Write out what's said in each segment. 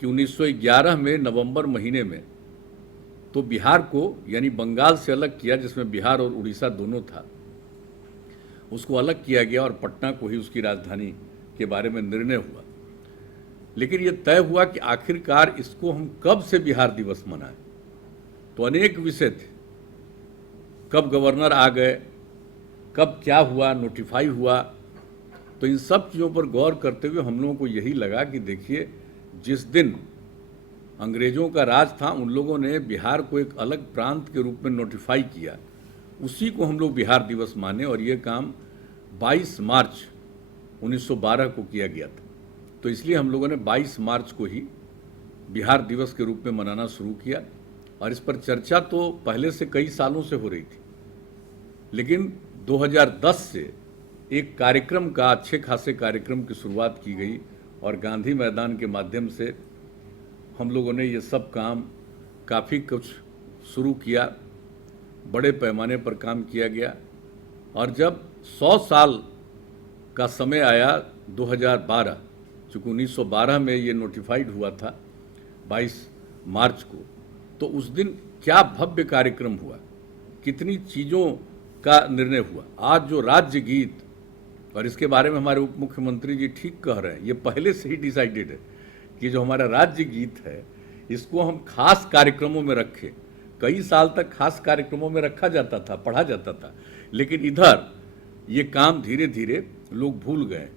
कि 1911 में नवंबर महीने में तो बिहार को यानी बंगाल से अलग किया, जिसमें बिहार और उड़ीसा दोनों था, उसको अलग किया गया और पटना को ही उसकी राजधानी के बारे में निर्णय हुआ। लेकिन ये तय हुआ कि आखिरकार इसको हम कब से बिहार दिवस मनाएं। तो अनेक विषय थे, कब गवर्नर आ गए, कब क्या हुआ, नोटिफाई हुआ। तो इन सब चीज़ों पर गौर करते हुए हम लोगों को यही लगा कि देखिए, जिस दिन अंग्रेज़ों का राज था उन लोगों ने बिहार को एक अलग प्रांत के रूप में नोटिफाई किया, उसी को हम लोग बिहार दिवस माने। और ये काम 22 मार्च 1912 को किया गया था। तो इसलिए हम लोगों ने 22 मार्च को ही बिहार दिवस के रूप में मनाना शुरू किया। और इस पर चर्चा तो पहले से कई सालों से हो रही थी, लेकिन 2010 से एक कार्यक्रम का, अच्छे खासे कार्यक्रम की शुरुआत की गई और गांधी मैदान के माध्यम से हम लोगों ने ये सब काम काफ़ी कुछ शुरू किया, बड़े पैमाने पर काम किया गया। और जब 100 साल का समय आया 2012, चूँकि 1912 में ये नोटिफाइड हुआ था 22 मार्च को, तो उस दिन क्या भव्य कार्यक्रम हुआ, कितनी चीज़ों का निर्णय हुआ। आज जो राज्य गीत, और इसके बारे में हमारे उप मुख्यमंत्री जी ठीक कह रहे हैं, ये पहले से ही डिसाइडेड है कि जो हमारा राज्य गीत है इसको हम खास कार्यक्रमों में रखें। कई साल तक खास कार्यक्रमों में रखा जाता था, पढ़ा जाता था, लेकिन इधर ये काम धीरे धीरे लोग भूल गए।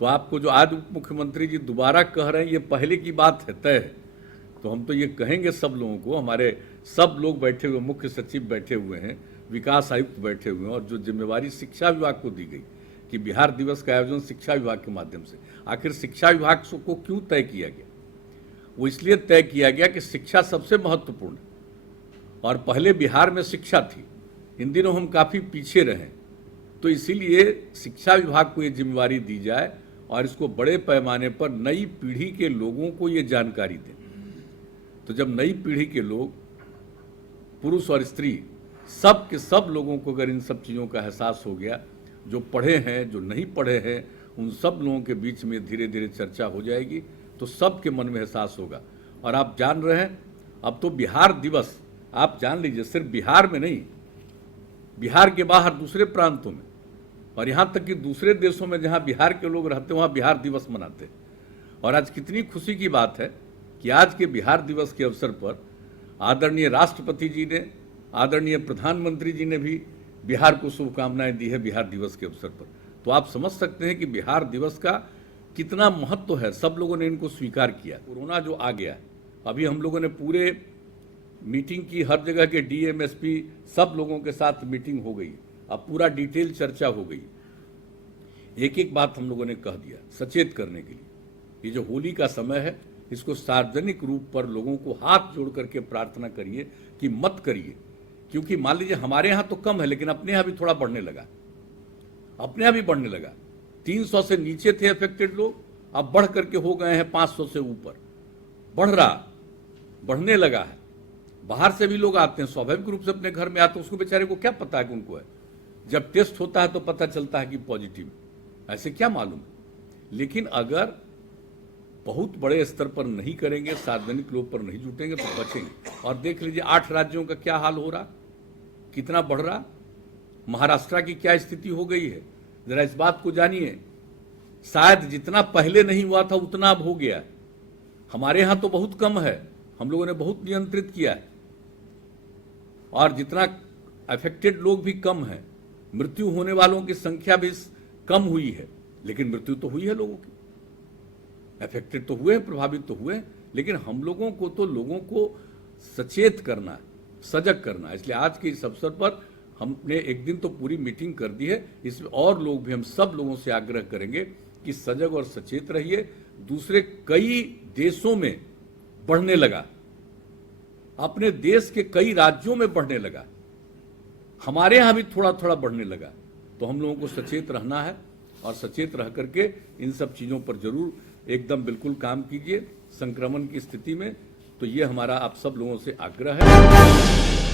तो आपको जो आज उप मुख्यमंत्री जी दोबारा कह रहे हैं, ये पहले की बात है, तय है। तो हम तो ये कहेंगे सब लोगों को, हमारे सब लोग बैठे हुए, मुख्य सचिव बैठे हुए हैं, विकास आयुक्त बैठे हुए हैं, और जो जिम्मेवारी शिक्षा विभाग को दी गई कि बिहार दिवस का आयोजन शिक्षा विभाग के माध्यम से। आखिर शिक्षा विभाग को क्यों तय किया गया? वो इसलिए तय किया गया कि शिक्षा सबसे महत्वपूर्ण है, और पहले बिहार में शिक्षा थी, इन दिनों हम काफ़ी पीछे रहे। तो इसीलिए शिक्षा विभाग को ये जिम्मेवारी दी जाए और इसको बड़े पैमाने पर नई पीढ़ी के लोगों को ये जानकारी दें। तो जब नई पीढ़ी के लोग, पुरुष और स्त्री, सब के सब लोगों को अगर इन सब चीज़ों का एहसास हो गया, जो पढ़े हैं, जो नहीं पढ़े हैं, उन सब लोगों के बीच में धीरे धीरे चर्चा हो जाएगी, तो सबके मन में एहसास होगा। और आप जान रहे हैं, अब तो बिहार दिवस आप जान लीजिए, सिर्फ बिहार में नहीं, बिहार के बाहर दूसरे प्रांतों में, और यहाँ तक कि दूसरे देशों में जहाँ बिहार के लोग रहते हैं वहाँ बिहार दिवस मनाते हैं। और आज कितनी खुशी की बात है कि आज के बिहार दिवस के अवसर पर आदरणीय राष्ट्रपति जी ने, आदरणीय प्रधानमंत्री जी ने भी बिहार को शुभकामनाएं दी है बिहार दिवस के अवसर पर। तो आप समझ सकते हैं कि बिहार दिवस का कितना महत्व है। सब लोगों ने इनको स्वीकार किया। कोरोना जो आ गया, अभी हम लोगों ने पूरे मीटिंग की, हर जगह के डीएम, एसपी, सब लोगों के साथ मीटिंग हो गई, अब पूरा डिटेल चर्चा हो गई। एक एक बात हम लोगों ने कह दिया सचेत करने के लिए। ये जो होली का समय है, इसको सार्वजनिक रूप पर लोगों को हाथ जोड़ करके प्रार्थना करिए कि मत करिए, क्योंकि मान लीजिए हमारे यहाँ तो कम है, लेकिन अपने यहाँ भी थोड़ा बढ़ने लगा, अपने यहाँ भी बढ़ने लगा। 300 से नीचे थे अफेक्टेड लोग, अब बढ़ करके हो गए हैं 500 से ऊपर, बढ़ रहा, बढ़ने लगा है। बाहर से भी लोग आते हैं, स्वाभाविक रूप से अपने घर में आते हैं, उसको बेचारे को क्या पता है कि उनको है। जब टेस्ट होता है तो पता चलता है कि पॉजिटिव, ऐसे क्या मालूम। लेकिन अगर बहुत बड़े स्तर पर नहीं करेंगे, सार्वजनिक लोग पर नहीं जुटेंगे, तो बचेंगे। और देख लीजिए 8 राज्यों का क्या हाल हो रहा, कितना बढ़ रहा। महाराष्ट्र की क्या स्थिति हो गई है, जरा इस बात को जानिए। शायद जितना पहले नहीं हुआ था उतना अब हो गया। हमारे यहाँ तो बहुत कम है, हम लोगों ने बहुत नियंत्रित किया है, और जितना अफेक्टेड लोग भी कम है, मृत्यु होने वालों की संख्या भी कम हुई है, लेकिन मृत्यु तो हुई है लोगों की। अफेक्टेड तो हुए, प्रभावित तो हुए, लेकिन हम लोगों को तो लोगों को सचेत करना है, सजग करना है। इसलिए आज के इस अवसर पर हमने एक दिन तो पूरी मीटिंग कर दी है, इसमें और लोग भी, हम सब लोगों से आग्रह करेंगे कि सजग और सचेत रहिए। दूसरे कई देशों में बढ़ने लगा, अपने देश के कई राज्यों में बढ़ने लगा, हमारे यहाँ भी थोड़ा थोड़ा बढ़ने लगा। तो हम लोगों को सचेत रहना है, और सचेत रह करके इन सब चीज़ों पर जरूर एकदम बिल्कुल काम कीजिए संक्रमण की स्थिति में। तो ये हमारा आप सब लोगों से आग्रह है।